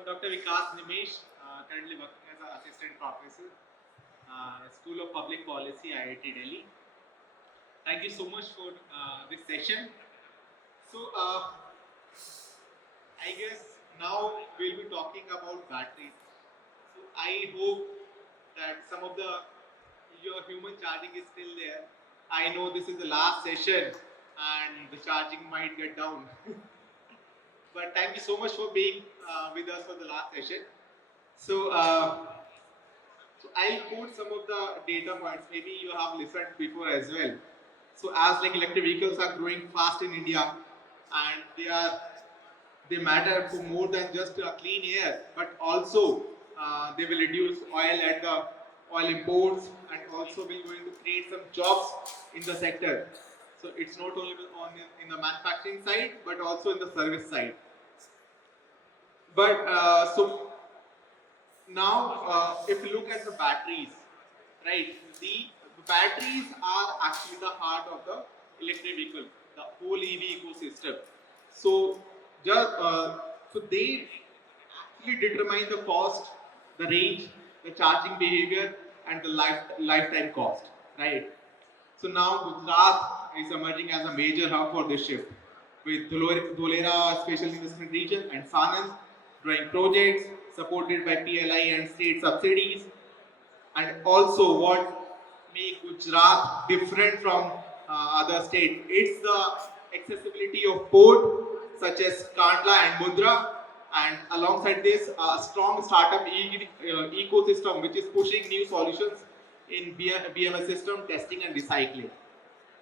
I'm Dr. Vikas Nimesh, currently working as an assistant professor, School of Public Policy, IIT Delhi. Thank you so much for this session. So, I guess now we'll be talking about batteries. So, I hope that some of your human charging is still there. I know this is the last session and the charging might get down. But thank you so much for being with us for the last session. So, I'll quote some of the data points. Maybe you have listened before as well. So, as like electric vehicles are growing fast in India, and they matter for more than just clean air, but also they will reduce oil at the oil imports, and also will going to create some jobs in the sector. So it's not only on in the manufacturing side, but also in the service side. But so now, if you look at the batteries, right? The batteries are actually the heart of the electric vehicle, the whole EV ecosystem. So, just so they actually determine the cost, the range, the charging behavior, and the lifetime cost, right? So now Gujarat is emerging as a major hub for this shift, with Dholera Special Investment Region and Sanand drawing projects supported by PLI and state subsidies. And also, what makes Gujarat different from other states? It's the accessibility of port such as Kandla and Mundra, and alongside this, a strong startup ecosystem which is pushing new solutions in BMS system testing and recycling.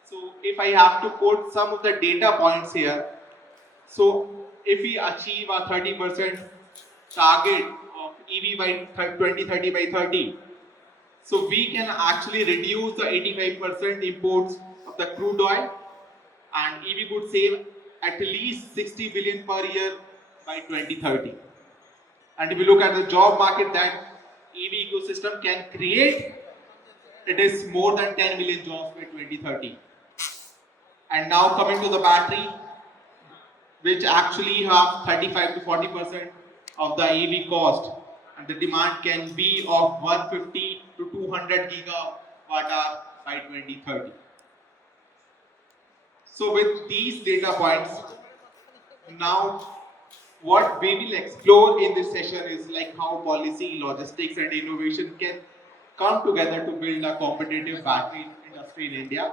So, if I have to quote some of the data points here, so if we achieve a 30% target of EV by 2030 by 30, so we can actually reduce the 85% imports of the crude oil, and EV would save at least 60 billion per year by 2030. And if you look at the job market that EV ecosystem can create, it is more than 10 million jobs by 2030. And now coming to the battery, which actually have 35 to 40% of the EV cost, and the demand can be of 150 to 200 gigawatt hour by 2030. So with these data points, now what we will explore in this session is like how policy, logistics and innovation can come together to build a competitive battery industry in India,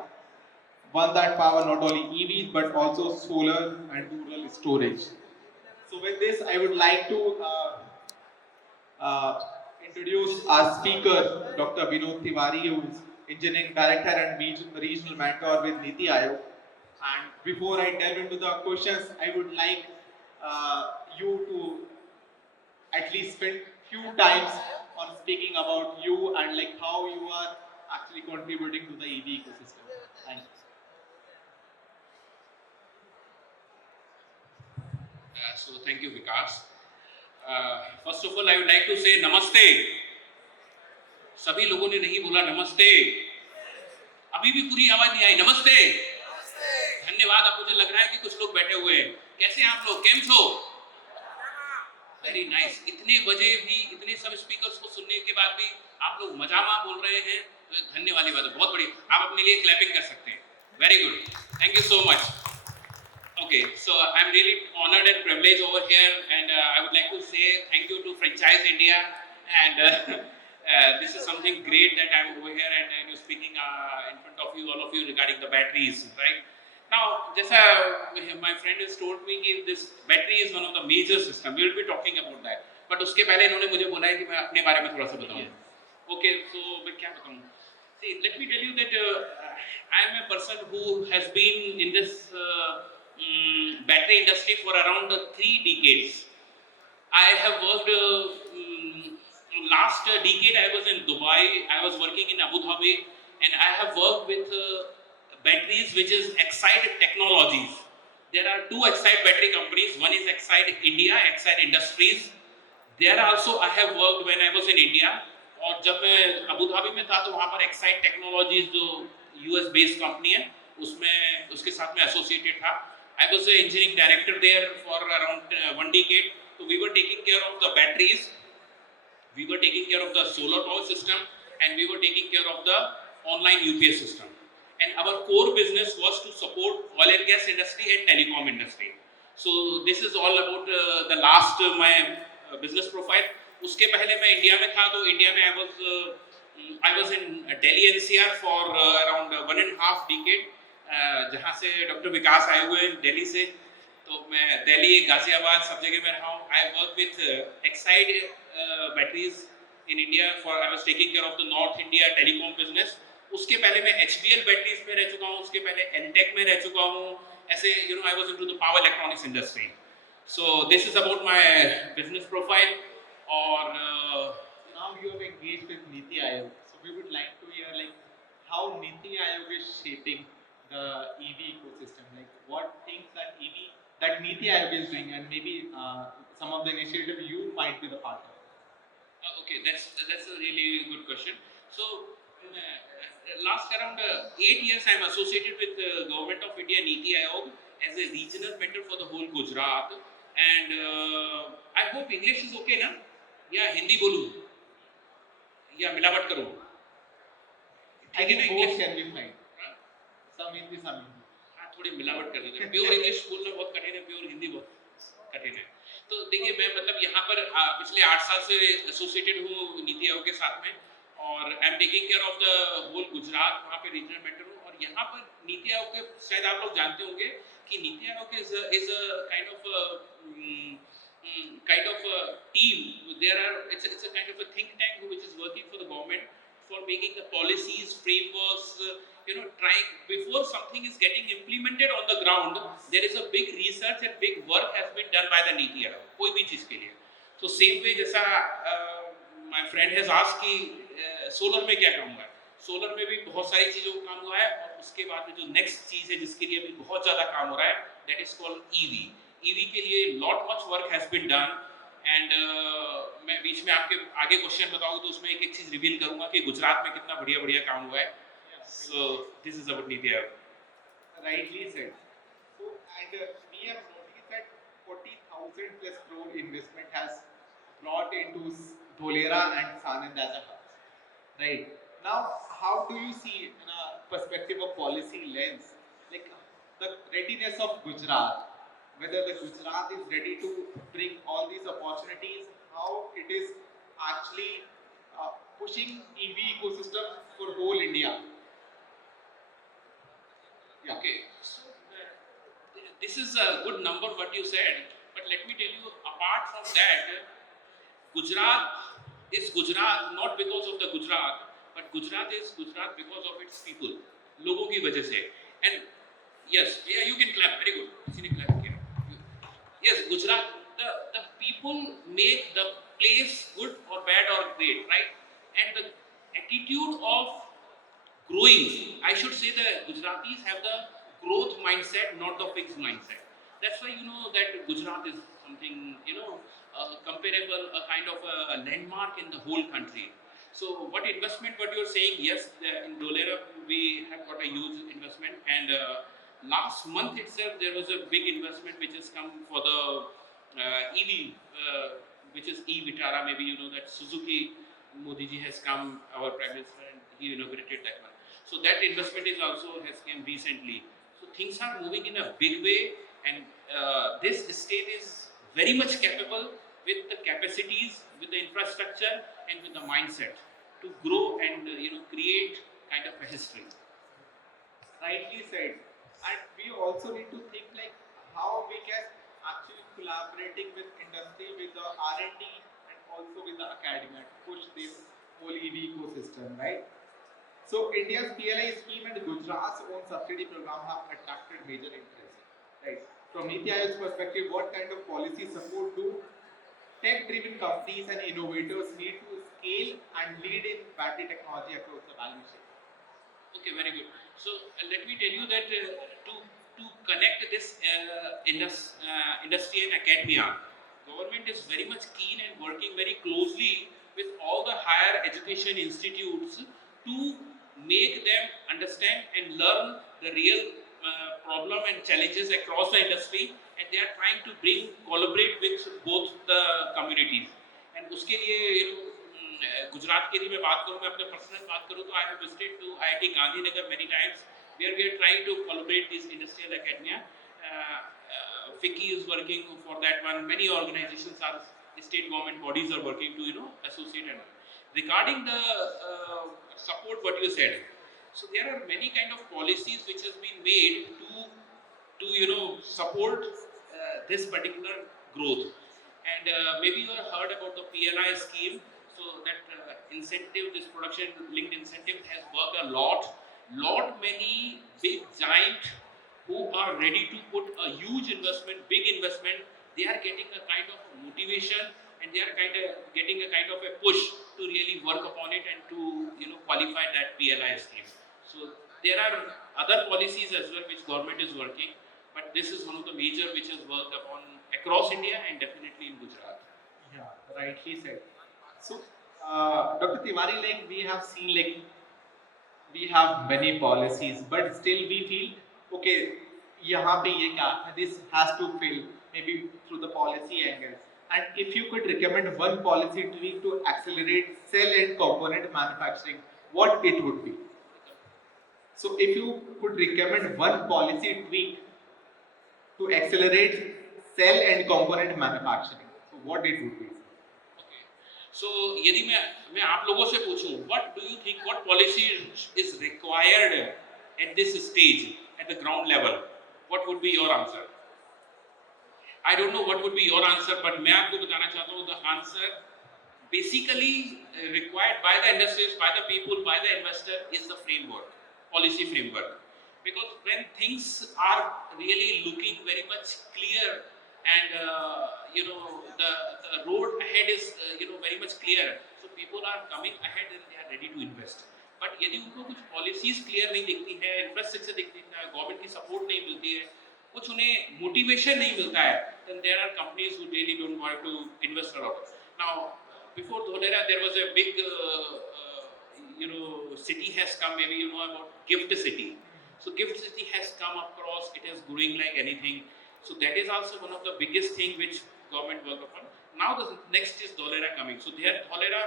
one that power not only EVs but also solar and rural storage. So with this, I would like to introduce our speaker, Dr. Vinod Tiwari, who is Engineering Director and Regional Mentor with NITI Aayog. And before I delve into the questions, I would like you to at least spend few times on speaking about you and like how you are actually contributing to the EV ecosystem. Thank you. So thank you, Vikas. First of all, I would like to say नमस्ते. सभी लोगों ने नहीं बोला नमस्ते. अभी भी पूरी आवाज नहीं आई. नमस्ते. धन्यवाद. अब मुझे लग रहा है कि कुछ लोग बैठे हुए हैं. कैसे हैं आप लोग? केम छो? Very nice. इतने बजे भी इतने सब स्पीकर्स को सुनने के बाद भी आप लोग मजामा बोल रहे हैं. तो धन्यवाद वाली बात है. बहुत बड़ी. आप अपने लिए क्लैपिंग कर सकते हैं. Very good. Thank you so much. Okay, so I'm really honored and privileged over here, and I would like to say thank you to Franchise India, and this is something great that I'm over here and you're speaking in front of you, all of you, regarding the batteries, right? Now, जैसा my friend has told me कि this battery is one of the major system. We will be talking about that. But उसके पहले इन्होंने मुझे बोला है कि मैं अपने बारे में थोड़ा सा बताऊँ. Okay, so मैं क्या बताऊँ? See, let me tell you that I am a person who has been in this battery industry for around 3 decades. I have worked last decade I was in Dubai, I was working in Abu Dhabi, and I have worked with batteries which is Excite Technologies. There are 2 Excite battery companies, one is Excite India, Excite Industries. There also I have worked when I was in India, और जब मैं Abu Dhabi में था तो वहाँ पर Excite Technologies जो US based company है उसमें उसके साथ में associated था. I was an engineering director there for around 1 decade, So we were taking care of the batteries, we were taking care of the solar power system, and we were taking care of the online UPS system. And our core business was to support oil and gas industry and telecom industry. So this is all about the last my business profile. उसके पहले मैं India में था, तो India में I was in Delhi NCR for around 1.5 decade, जहाँ से doctor विकास आए हुए हैं दिल्ली से, तो मैं दिल्ली, गाजियाबाद सब जगह में रहा हूँ. I work with Exide batteries in India for I was taking care of the North India telecom business. उसके पहले मैं HBL बैटरीज में रह चुका हूँ, उसके पहले एनटेक में रह चुका हूँ. ऐसे I was into the power electronics industry. So this is about my business profile. और now you have engaged with NITI Aayog, so we would like to hear like how NITI Aayog is shaping the EV ecosystem, like what things that NITI Aayog is doing, and maybe some of the initiative you might be the part of. Okay, that's a really good question. So last around 8 years I am associated with the government of India NITI Aayog as a regional mentor for the whole Gujarat, and I hope English is okay na, या हिंदी बोलूं या मिलावट करूं? I think both can be fine. Some Hindi, some Hindi. हाँ, थोड़ी मिलावट कर देते हैं. प्योर इंग्लिश बोलना बहुत कठिन है, प्योर हिंदी बहुत कठिन है. तो देखिए, मैं मतलब यहाँ पर पिछले 8 साल से एसोसिएटेड हूँ नीति आयोग के साथ में, और I am taking care of the whole Gujarat, वहाँ पे रीजनल मेंटर हूँ. और यहाँ पर नीति आयोग के, शायद आप लोग जानते होंगे कि NITI Aayog is a kind of a team. It's a kind of a think tank which is working for the government for making the policies, frameworks, trying before something is getting implemented on the ground. There is a big research and big work has been done by the NITI Aayog, कोई भी चीज के लिए. So same way जैसा my friend has asked कि solar में क्या काम हुआ है, सोलर में भी बहुत सारी चीजों का काम हुआ है. और उसके बाद में जो नेक्स्ट चीज है जिसके लिए भी बहुत ज्यादा काम हो रहा है, that is called EV. EV के लिए lot much work has been done. And मैं बीच में आपके आगे क्वेश्चन बताऊंगा तो उसमें एक चीज रिवील करूंगा कि गुजरात में कितना बढ़िया बढ़िया काम हुआ है. So this is about NITI Aayog. Rightly said. So, and we have noticed that 40,000 plus crore investment has brought into Dholera and Sanand as a hub. Right. Now, how do you see in a perspective of policy lens, like the readiness of Gujarat, whether the Gujarat is ready to bring all these opportunities, how it is actually pushing EV ecosystem for whole India? Yeah. Okay, so this is a good number what you said, but let me tell you, apart from that, Gujarat is Gujarat not because of the Gujarat, but Gujarat is Gujarat because of its people, लोगों की वजह से. And yes, yeah, you can clap, very good. किसी ने clap किया. Yes, Gujarat, the people make the place good or bad or great, right? And the attitude of growing, I should say the Gujaratis have the growth mindset, not the fixed mindset. That's why that Gujarat is something, comparable, a kind of a landmark in the whole country. So what investment, what you're saying, yes, in Dholera we have got a huge investment, and last month itself there was a big investment which has come for the EV, which is e-Vitara. Maybe you know that Suzuki, Modi ji has come, our Prime Minister, and he inaugurated that one. So that investment is also has came recently. So things are moving in a big way, and this state is very much capable with the capacities, with the infrastructure, and with the mindset to grow and create kind of a history. Rightly said. And we also need to think like how we can actually collaborating with industry, with the R&D, and also with the academia to push this whole EV ecosystem, right? So India's PLI scheme and Gujarat's own subsidy program have attracted major interest, right? From NITI Aayog's perspective, what kind of policy support do tech-driven companies and innovators need to scale and lead in battery technology across the value chain? Okay, very good. So let me tell you that to connect this industry and academia, government is very much keen and working very closely with all the higher education institutes to make them understand and learn the real problem and challenges across the industry, and they are trying to collaborate with both the communities. And उसके लिए गुजरात के लिए मैं बात करूँ, मैं अपने personal बात करूँ तो I have visited to IIT Gandhinagar many times, where we are trying to collaborate this industrial academia. FICCI is working for that one. Many organizations are, state government bodies are working to associate. And regarding the support what you said, so there are many kind of policies which has been made to support this particular growth. And maybe you have heard about the PLI scheme. So that incentive, this production linked incentive has worked a lot many big giant who are ready to put a huge investment, big investment, they are getting a kind of motivation, and they are getting a kind of a push to really work upon it and to qualify that PLI scheme. So there are other policies as well which government is working, but this is one of the major which has worked upon across India and definitely in Gujarat. Yeah, right. He said. So, Dr. Tiwari, like we have seen, like we have many policies, but still we feel okay. यहाँ पे ये क्या है? This has to fill maybe through the policy angles. And if you could recommend one policy tweak to accelerate cell and component manufacturing, what it would be? So, if you could recommend one policy tweak to accelerate cell and component manufacturing, so what it would be? So, यदि मैं आप लोगों से पूछूं, what do you think, what policy is required at this stage, at the ground level? What would be your answer? I don't know what would be your answer, but मैं आपको बताना चाहता हूँ, the answer basically required by the industries, by the people, by the investor is the framework, policy framework. Because when things are really looking very much clear, and the road ahead is very much clear, so people are coming ahead and they are ready to invest. But यदि उनको कुछ policies clear नहीं दिखती है, infrastructure दिखती है, government की support नहीं मिलती है, कुछ उन्हें motivation नहीं मिलता है, then there are companies who really don't want to invest a lot. Now, before Dholera, there was a big city has come, maybe you know about Gift City. So Gift City has come across, it is growing like anything. So that is also one of the biggest thing which government work upon. Now the next is Dholera coming. So there Dholera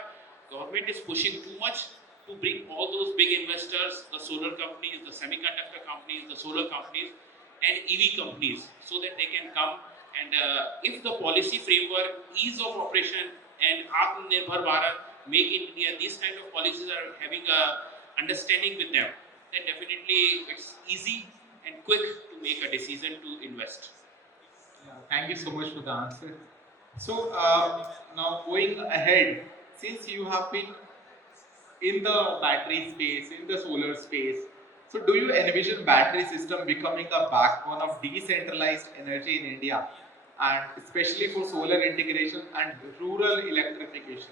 government is pushing too much to bring all those big investors, the solar companies, the semiconductor companies, the solar companies, and EV companies, so that they can come. And if the policy framework, ease of operation, and Atmanirbhar Bharat, Make in India, these kind of policies are having a understanding with them, then definitely it's easy and quick to make a decision to invest. Thank you so much for the answer. So now going ahead, since you have been in the battery space, in the solar space, so do you envision battery system becoming the backbone of decentralized energy in India, and especially for solar integration and rural electrification?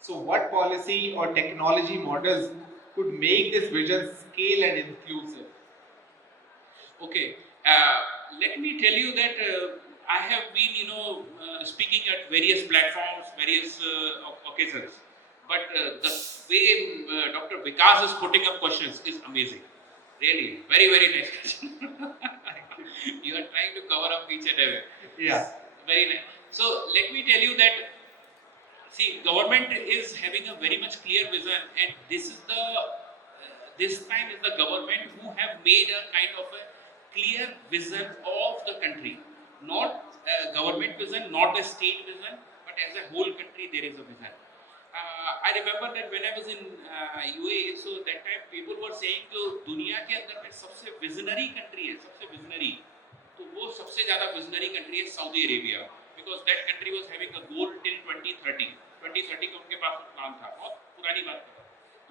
So what policy or technology models could make this vision scale and inclusive? Okay, let me tell you that I have been, speaking at various platforms, various occasions. But the way Dr. Vikas is putting up questions is amazing. Really, very, very nice question. You are trying to cover up each and every. Yeah. Very nice. So let me tell you that, see, government is having a very much clear vision, and this time is the government who have made a kind of a clear vision of the country, not government vision, not the state vision, but as a whole country there is a vision. I remember that when I was in UAE, so that time people were saying कि दुनिया के अंदर में सबसे visionary country है, सबसे visionary, तो वो सबसे ज़्यादा visionary country है Saudi Arabia, because that country was having a goal till 2030. 2030 का उनके पास प्लान था, बहुत पुरानी बात है.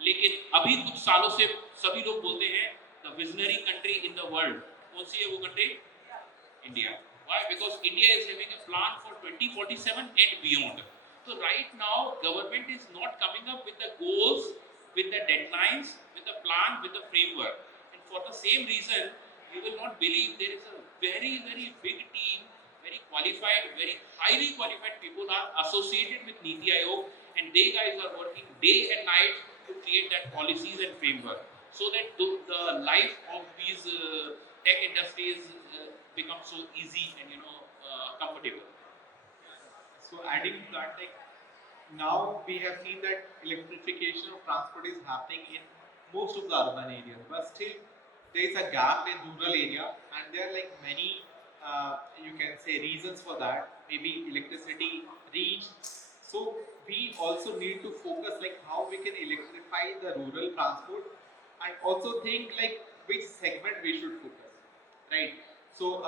लेकिन अभी कुछ सालों से सभी लोग बोलते हैं the visionary country in the world, कौन सी है वो country? India. Why? Because India is having a plan for 2047 and beyond. So right now, government is not coming up with the goals, with the deadlines, with the plan, with the framework. And for the same reason, you will not believe there is a very, very big team, very qualified, very highly qualified people are associated with NITI Aayog, and they guys are working day and night to create that policies and framework, so that the life of these tech industries become so easy and comfortable. So adding to that, like now we have seen that electrification of transport is happening in most of the urban areas, but still there is a gap in rural area, and there are like many you can say reasons for that. Maybe electricity reach. So we also need to focus like how we can electrify the rural transport, and also think like which segment we should focus, right? So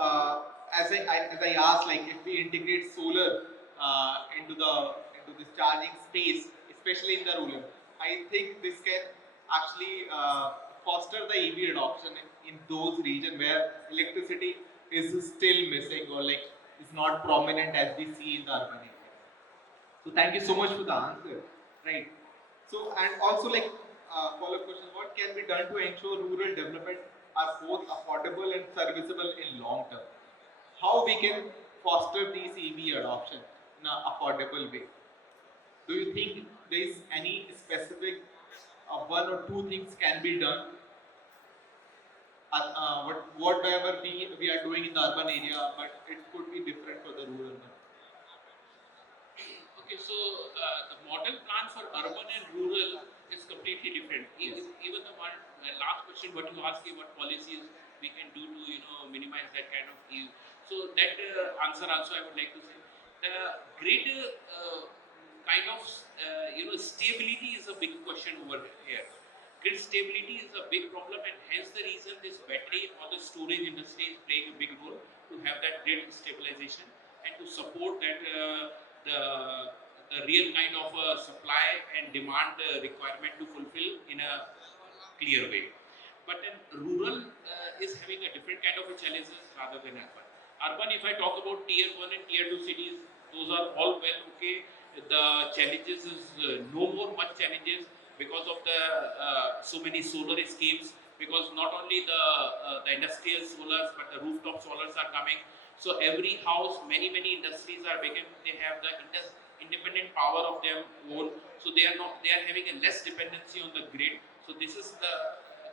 as I asked, like if we integrate solar into this charging space, especially in the rural, I think this can actually foster the EV adoption in those regions where electricity is still missing or like is not prominent as we see in the urban areas. So thank you so much for the answer. Right. So and also like follow-up question: what can be done to ensure rural development are both affordable and serviceable in long term? How we can foster these EV adoption in an affordable way? Do you think there is any specific one or two things can be done? Whatever we are doing in the urban area, but it could be different for the rural one. Okay, so the model plan for urban and rural is completely different. Even the one last question, what you asked me, what policies we can do to minimize that kind of use. So that answer also I would like to say. The grid kind of stability is a big question over here. Grid stability is a big problem, and hence the reason this battery or the storage industry is playing a big role to have that grid stabilization and to support that the the real kind of supply and demand requirement to fulfill in a clear way. But then rural is having a different kind of a challenges rather than urban. Urban, if I talk about tier 1 and tier 2 cities, those are all well okay. The challenges is no more much challenges because of the so many solar schemes, because not only the industrial solars but the rooftop solars are coming. So every house, many industries are becoming, they have the independent power of their own. So they are having a less dependency on the grid. So this is the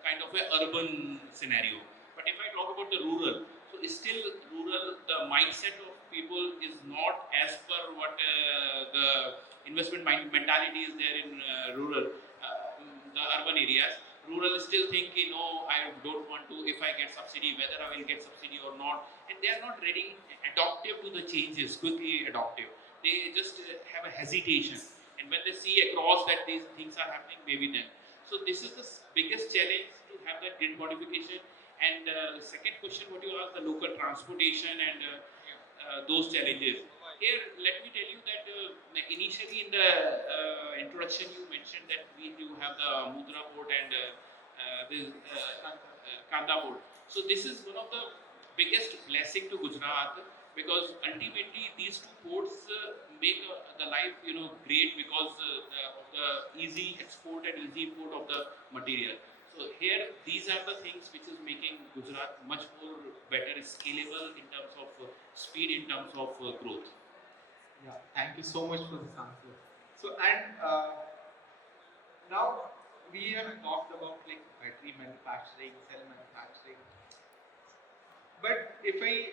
kind of a urban scenario. But if I talk about the rural, so still rural, the mindset of people is not as per what the investment mentality is there in rural, the urban areas. Rural still think, I don't want to, if I get subsidy, whether I will get subsidy or not, and they are not ready, adaptive to the changes, quickly adaptive. They just have a hesitation, and when they see across that these things are happening, maybe then. So this is the biggest challenge to have that grid modification. And the second question, what you asked, the local transportation and those challenges. Here, let me tell you that initially in the introduction, you mentioned that we do have the Mudra port and this Kanda port. So this is one of the biggest blessing to Gujarat, because ultimately these two ports make the life great, because of the easy export and easy import of the material. So here these are the things which is making Gujarat much more better, scalable in terms of speed, in terms of growth. Yeah, thank you so much for this answer. So and now we have talked about like battery manufacturing, cell manufacturing, but if I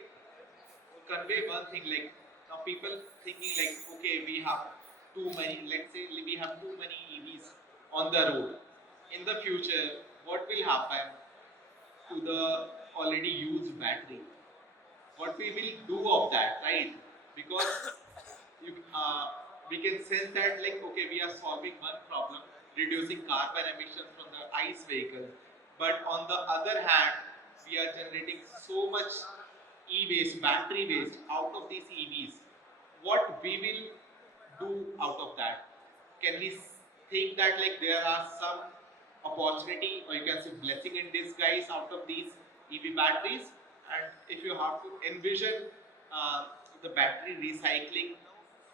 convey one thing, like now people thinking like, okay, we have too many, let's say we have too many EVs on the road. In the future, what will happen to the already used battery? What we will do of that, right? Because you, we can sense that like, okay, we are solving one problem, reducing carbon emissions from the ICE vehicles, but on the other hand, we are generating so much e-waste, battery waste out of these EVs. What we will do out of that? Can we think that like there are some opportunity, or you can say blessing in disguise out of these EV batteries? And if you have to envision the battery recycling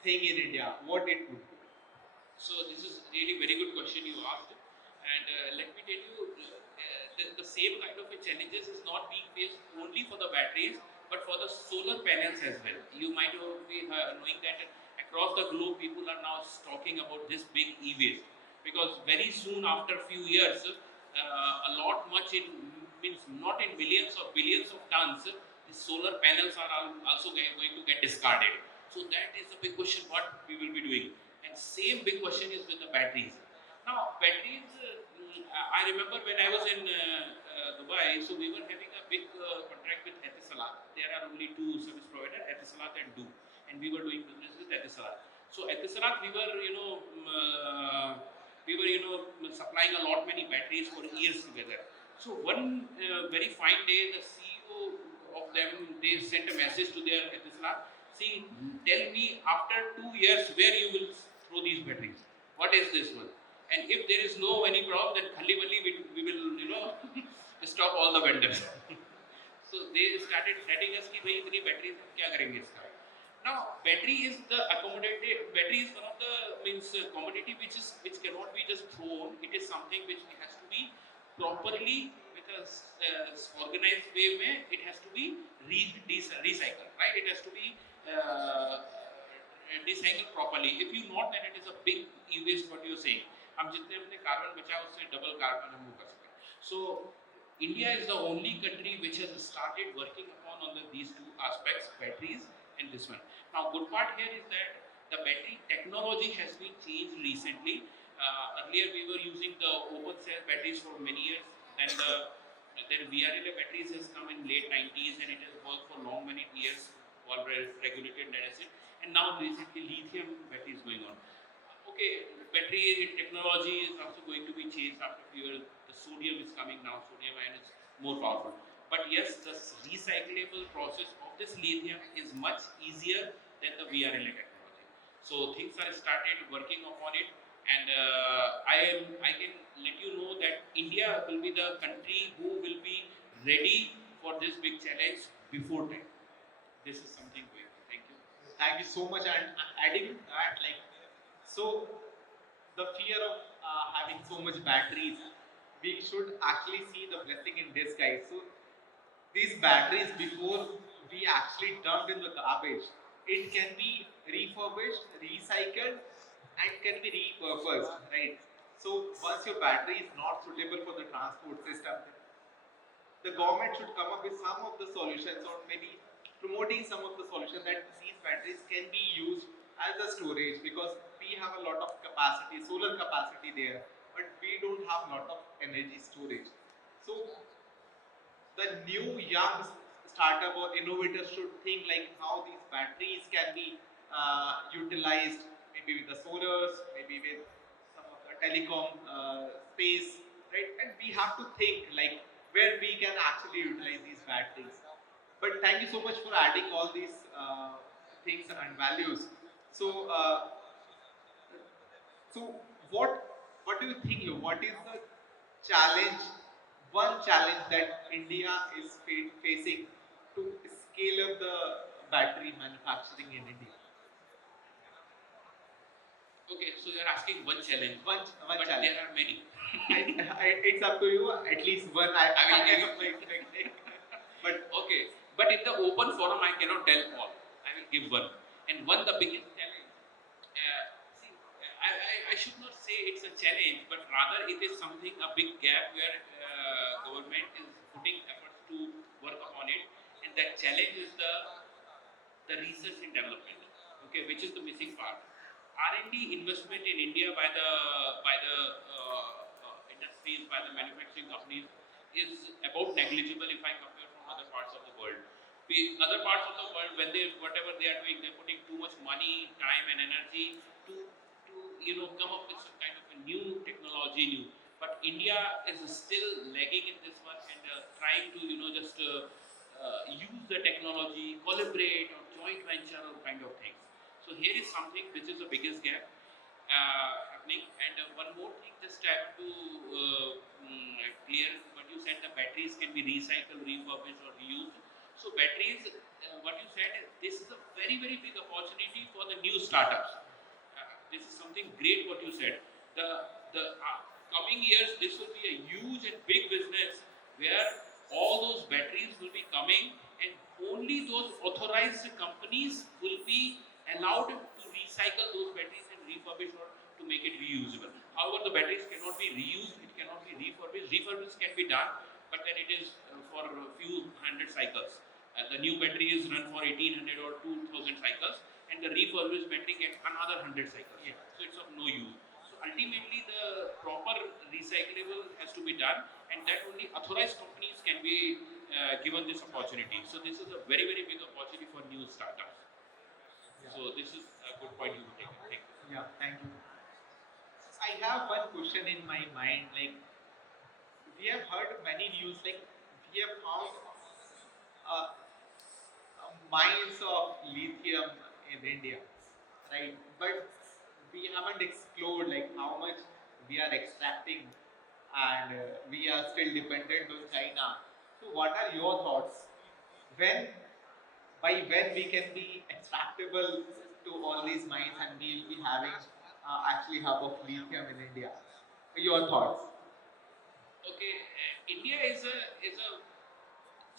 thing in India, what it would be? So this is really very good question you asked, and let me tell you, the same kind of a challenges is not being faced only for the batteries, but for the solar panels as well. You might be knowing that across the globe, people are now talking about this big e-waste, because very soon after few years, a lot much in, means not in millions or billions of tons, The solar panels are also going to get discarded. So that is a big question what we will be doing. And same big question is with the batteries. Now batteries, I remember when I was in Dubai, so we were having a big contract with Etisalat. There are only two service providers, Etisalat and Do, and we were doing business with Etisalat. So Etisalat, we were supplying a lot many batteries for years together. So one very fine day, the CEO of them, they sent a message to their Etisalat. See, tell me after 2 years where you will throw these batteries. What is this one? And if there is no any problem, then khali wali we will stop all the vendors. So they started threatening us कि भाई इतनी batteries क्या करेंगे इसका? Now battery is the accommodated. Battery is one of the commodity which cannot be just thrown. It is something which has to be properly with a organized way. It has to be recycled, right? It has to be recycled properly. If you not, then it is a big e-waste. What you are saying? हम जितने अपने carbon बचा उससे double carbon हम कर सकते हैं. So India is the only country which has started working upon these two aspects, batteries and this one. Now, good part here is that the battery technology has been changed recently. Earlier, we were using the open cell batteries for many years, and then VRLA batteries has come in late 90s, and it has worked for long many years, all regulated, and now recently lithium battery is going on. Okay, battery technology is also going to be changed after a few years. The sodium is coming now, sodium ion is more powerful. But yes, the recyclable process of this lithium is much easier than the VRLA technology. So things are started working upon it, and I can let you know that India will be the country who will be ready for this big challenge before time. This is something going on. Thank you. Thank you so much. And adding to that, like, so the fear of having so much batteries, we should actually see the blessing in disguise. So these batteries, before we actually dumped in the garbage, it can be refurbished, recycled, and can be repurposed, right? So once your battery is not suitable for the transport system, the government should come up with some of the solutions, or maybe promoting some of the solutions that these batteries can be used as a storage, because we have a lot of capacity, solar capacity there, but we don't have a lot of energy storage. So the new young startup or innovators should think like how these batteries can be utilized, maybe with the solars, maybe with some of the telecom space, right? And we have to think like where we can actually utilize these batteries. But thank you so much for adding all these things and values. So, so what do you think? What is the challenge? One challenge that India is facing to scale up the battery manufacturing in India. Okay, so you are asking one challenge. One but challenge. There are many. It's up to you. At least one. I will give you. But okay, but in the open forum, I cannot tell all. I will give one. And one, the biggest challenge. See, I should not say it's a challenge, but rather it is something, a big gap where government is putting efforts to work upon it. And that challenge is the research and development. Okay, which is the missing part. R&D investment in India by the industries, by the manufacturing companies is about negligible if I compare from other parts of the world. Other parts of the world, when whatever they are doing, they're putting too much money, time, and energy to come up with some kind of a new technology, But India is still lagging in this one and trying to just use the technology, collaborate, or joint venture, or kind of things. So here is something which is the biggest gap happening. And one more thing, just have to clear what you said. The batteries can be recycled, refurbished, or reused. So batteries, what you said, this is a very big opportunity for the new startups. This is something great what you said. The coming years, this will be a huge and big business where all those batteries will be coming, and only those authorized companies will be allowed to recycle those batteries and refurbish or to make it reusable. However, the batteries cannot be reused, it cannot be refurbished. Refurbished can be done, but then it is for a few hundred cycles. The new battery is run for 1800 or 2000 cycles, and the refurbished battery gets another 100 cycles. Yeah. So it's of no use. So ultimately, the proper recyclable has to be done, and that only authorized companies can be given this opportunity. So this is a very, very big opportunity for new startups. Yeah. So this is a good point you take. Thank you. Yeah, thank you. I have one question in my mind. Like, we have heard many news. Like, we have found uh, mines of lithium in India, right? But we haven't explored like how much we are extracting, and we are still dependent on China. So, what are your thoughts? When by when we can be extractable to all these mines and we'll be having actually hub of lithium in India? Your thoughts? Okay, India is a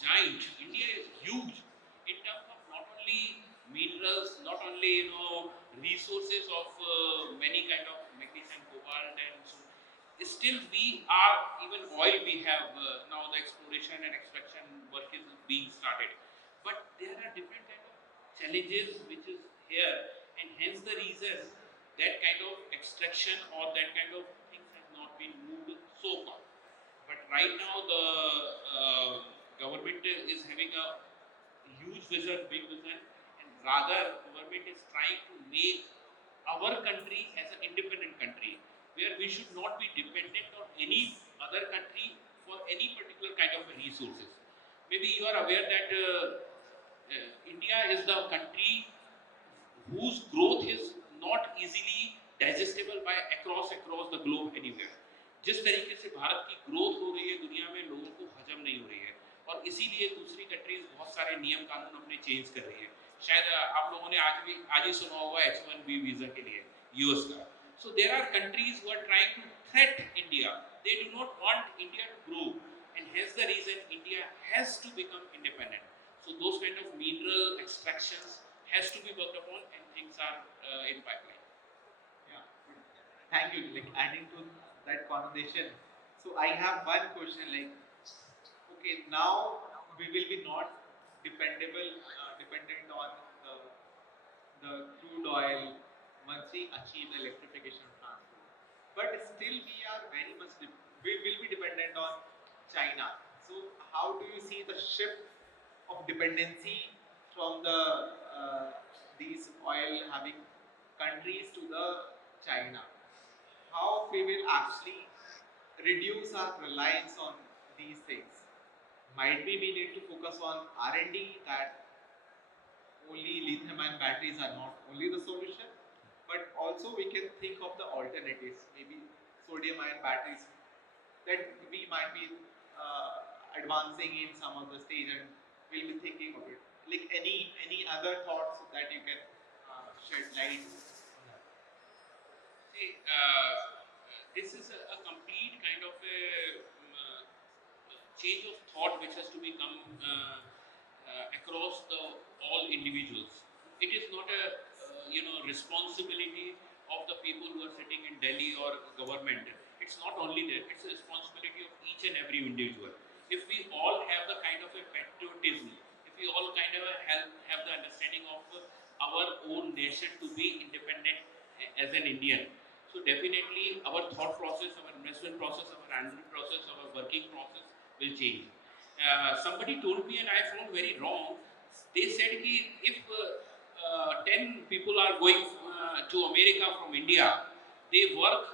giant. India is huge in terms of not only minerals, not only resources of many kind of magnesium, cobalt, and so. Still, we are even oil. We have now the exploration and extraction work is being started, but there are different kind of challenges which is here, and hence the reason that kind of extraction or that kind of things has not been moved so far. But right now, the government is having a huge vision, big vision, and rather government is trying to make our country as an independent country, where we should not be dependent on any other country for any particular kind of resources. Maybe you are aware that India is the country whose growth is not easily digestible by across the globe anywhere. जिस तरीके से भारत की growth हो रही है दुनिया में लोगों को हजम नहीं हो रही है और इसीलिए दूसरी कंट्रीज बहुत सारे नियम कानून अपने चेंज कर रही है शायद आप लोगों ने आज ही सुना होगा H1B वीजा के लिए यूएस का so there are countries who are trying to threat India. They do not want India to grow, and hence the reason India has to become independent. So those kind of mineral extractions has to be worked upon, and things are in pipeline. Yeah. Thank you. Like adding to that conversation. So I have one question. Like, okay, now we will be not dependent on the crude oil once we achieve the electrification of transport. But still, we are very much we will be dependent on China. So how do you see the shift of dependency from the these oil having countries to the China? How we will actually reduce our reliance on these things? Might be we need to focus on R&D, that only lithium ion batteries are not only the solution, but also we can think of the alternatives, maybe sodium ion batteries that we might be advancing in some of the stage, and we'll be thinking of it. Like any other thoughts that you can shed light on that? See, this is a complete kind of a change of thought which has to become across the all individuals. It is not a responsibility of the people who are sitting in Delhi or government. It's not only that. It's a responsibility of each and every individual. If we all have the kind of a patriotism, if we all kind of have the understanding of our own nation to be independent as an Indian, so definitely our thought process, our investment process, our analytic process, our working process will change. Somebody told me, and I found very wrong. They said कि if 10 people are going to America from India, they work,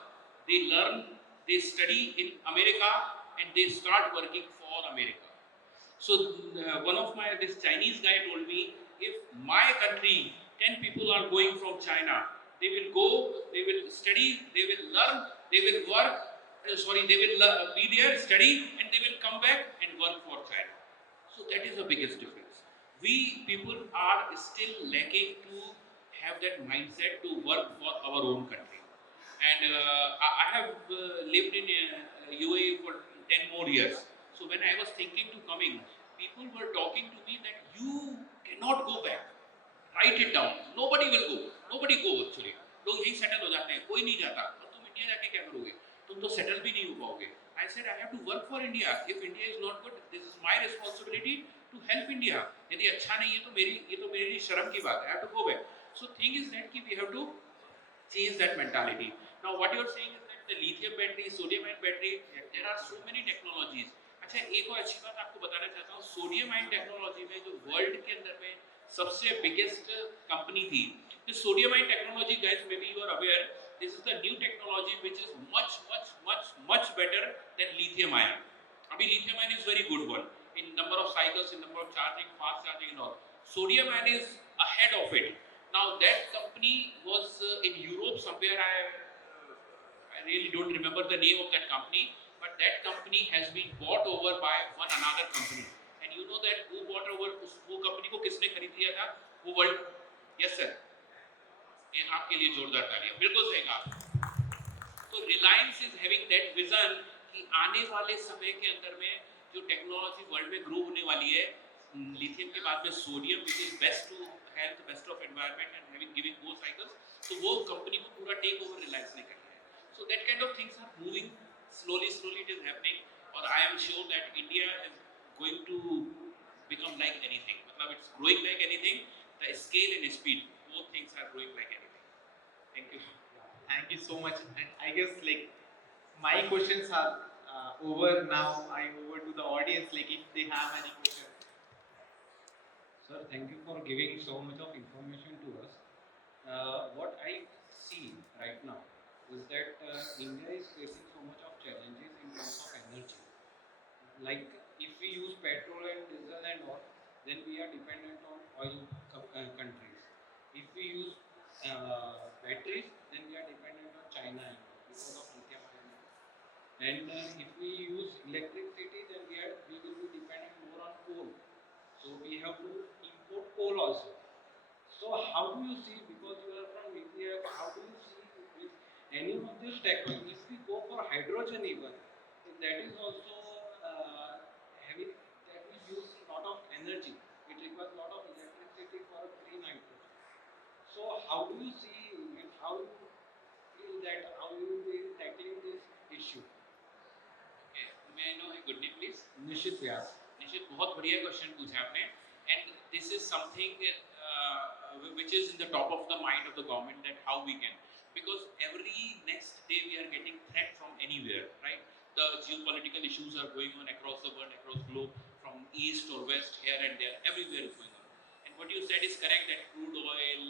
they learn, they study in America, and they start working for America. So one of this Chinese guy told me, if my country 10 people are going from China, they will go, they will study, they will learn, they will work. They will be there, study, and they will come back and work for China. So that is the biggest difference. We people are still lacking to have that mindset to work for our own country. And I have lived in UAE for 10 more years. So when I was thinking to coming, people were talking to me that you cannot go back. Write it down. Nobody will go. Nobody go actually. लोग यही settle हो जाते हैं कोई नहीं जाता और तुम इंडिया जाके क्या करोगे तुम तो सेटल भी नहीं हो पाओगे I said I have to work for India. If India is not good, this is my responsibility to help India. यदि अच्छा नहीं है तो मेरे लिए शर्म की बात है. I have to go back. So thing is that कि we have to change that mentality. Now what you are saying is that the lithium battery, sodium ion battery, there are so many technologies. अच्छा एक और अच्छी बात आपको बताना चाहता हूँ, सोडियम आयन टेक्नोलॉजी में जो वर्ल्ड के अंदर में सबसे बिगेस्ट कंपनी थी, the sodium ion technology, guys, maybe you are aware, this is the new technology which is much better than lithium ion. Abhi lithium ion is very good one in number of cycles, in number of charging, fast charging and all. Sodium ion is ahead of it. Now that company was in Europe somewhere. I really don't remember the name of that company, but that company has been bought over by one another company. And you know that who bought over वो company को किसने खरीद लिया था? वो world, yes sir. ये आपके लिए जोरदार तालियां. बिल्कुल सही कहा. तो Reliance is having that vision कि आने वाले समय के अंदर में जो टेक्नोलॉजी वर्ल्ड में ग्रो होने वाली है, लिथियम के बाद में sodium which is best to health, best of environment and having giving more cycles, तो वो कंपनी को पूरा टेक ओवर रिलायंस ने कर लिया है. So that kind of things are moving slowly it is happening. और I am sure that India is going to become like anything. मतलब it's growing like anything. The scale and speed, both things are growing like anything. Thank you. Thank you so much. And I guess like my questions are over now. I over to the audience. Like if they have any questions. Sir, thank you for giving so much of information to us. What I see right now is that India is facing so much of challenges in terms of energy. Like if we use petrol and diesel and all, then we are dependent on oil countries. If we use batteries, then we are dependent on China and all because of lithium ion. And if we use electricity, then we will be dependent more on coal. So we have to import coal also. So how do you see, because you are from India, how do you see with any of this technology, if we go for hydrogen even, that is also having, that will use a lot of energy. It requires a lot of electricity for green hydrogen. So how do you see and how you feel that, how you will be tackling this issue? Okay, may I know a good name please? Nishit Vyas. निश्चित बहुत बढ़िया question पूछा आपने. And this is something which is in the top of the mind of the government, that how we can, because every next day we are getting threat from anywhere, right? The geopolitical issues are going on across the world, across globe, from east or west, here and there, everywhere is going on. And what you said is correct, that crude oil,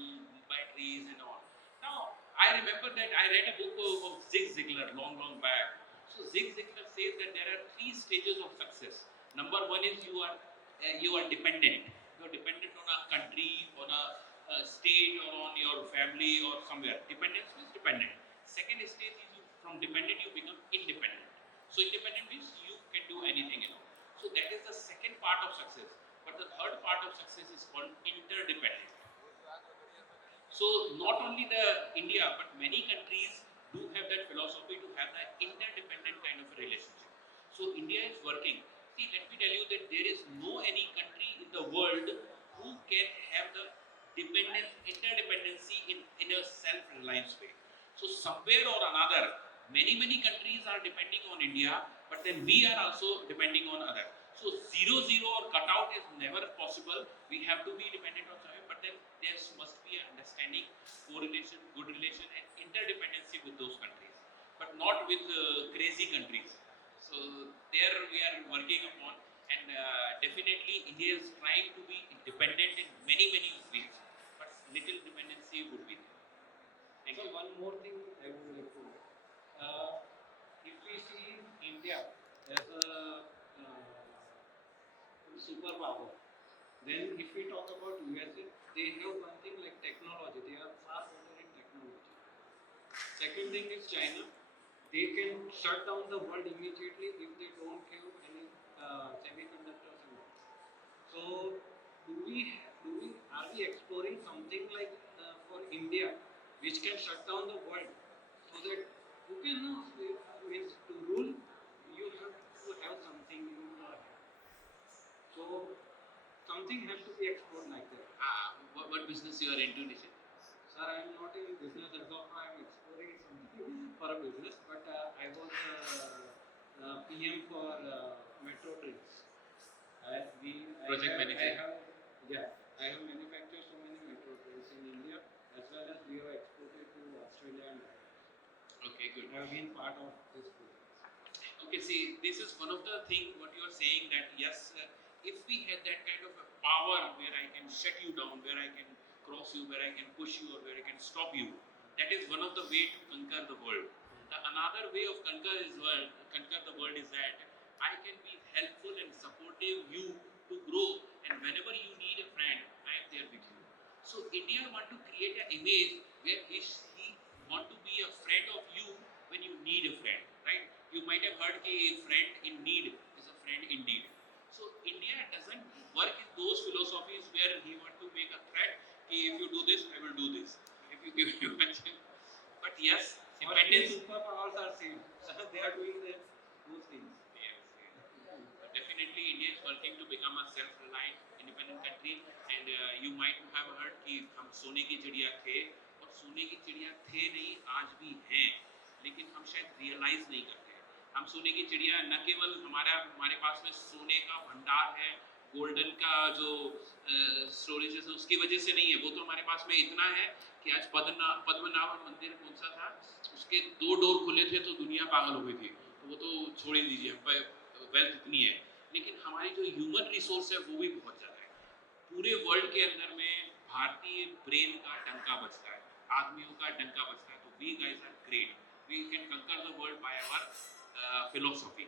batteries and all. Now I remember that I read a book of Zig Ziglar long back. So Zig Ziglar says that there are 3 stages of success. Number 1 is you are dependent. You are dependent on a country, on a state, or on your family or somewhere. Dependence means dependent. Second stage is from dependent you become independent. So independent means you can do anything alone. So that is the second part of success. But the third part of success is called interdependent. So not only the India, but many countries do have that philosophy to have that interdependent kind of a relationship. So India is working. See, let me tell you that there is no any country in the world who can have the interdependency in a self-reliance way. So somewhere or another, many countries are depending on India, but then we are also depending on other. So zero or cutout is never possible. We have to be dependent on something, but then there must be an understanding, correlation, good relation, and interdependency with those countries, but not with crazy countries. So there we are working upon, and definitely India is trying to be independent in many ways, but little dependency would be there. Thank So you. one more thing I would like to if we see India as a superpower, then if we talk about USA, they have one thing like technology. They are far better in technology. Second thing is China. They can shut down the world immediately if they don't have any semiconductors and all. So, are we exploring something like for India, which can shut down the world, so that you can means to rule, you have to have something in your hand. So something has to be explored like that. What business you are into, Nisha? Sir, I am not in business as of now. I am exploring something for a business, but I was PM for metro trains. Project manager. I have manufactured so many metro trains in India as well as we have exported to Australia and Okay, good. I have been part of this project. Okay, see, this is one of the thing what you are saying that yes, if we had that kind of a power where I can shut you down, where I can cross you, where I can push you, or where I can stop you, that is one of the way to conquer the world. The another way of conquer the world is that I can be helpful and supportive you to grow, and whenever you need a friend, I am there with you. So India want to create an image where he want to be a friend of you when you need a friend, right? You might have heard that a friend in need is a friend indeed. So India doesn't work in those philosophies where he want to make a threat. If you do this, I will do this. If you give me a but yes, All dependence. superpowers are same. They are doing those things. Yes, yes. Definitely, India is working to become a self-reliant, independent country. And you might have heard कि हम सोने की चिड़िया थे और सोने की चिड़िया थे नहीं आज भी हैं, लेकिन हम शायद रियलाइज नहीं करते हैं। हम सोने की चिड़िया न केवल हमारे पास में सोने का भंडार है, गोल्डन का जो स्टोरेज है उसकी वजह से नहीं है, वो तो हमारे पास में इतना है कि आज पद्मनाभ मंदिर कौन सा था, उसके 2 डोर खुले थे तो दुनिया पागल हो गई थी, तो वो तो छोड़ ही दीजिए, हम पे वेल्थ इतनी है, लेकिन हमारी जो ह्यूमन रिसोर्स है वो भी बहुत ज़्यादा है। पूरे वर्ल्ड के अंदर में भारतीय ब्रेन का डंका बजता है, आदमियों का डंका बजता है, तो we guys are great, we can conquer the world by our philosophy.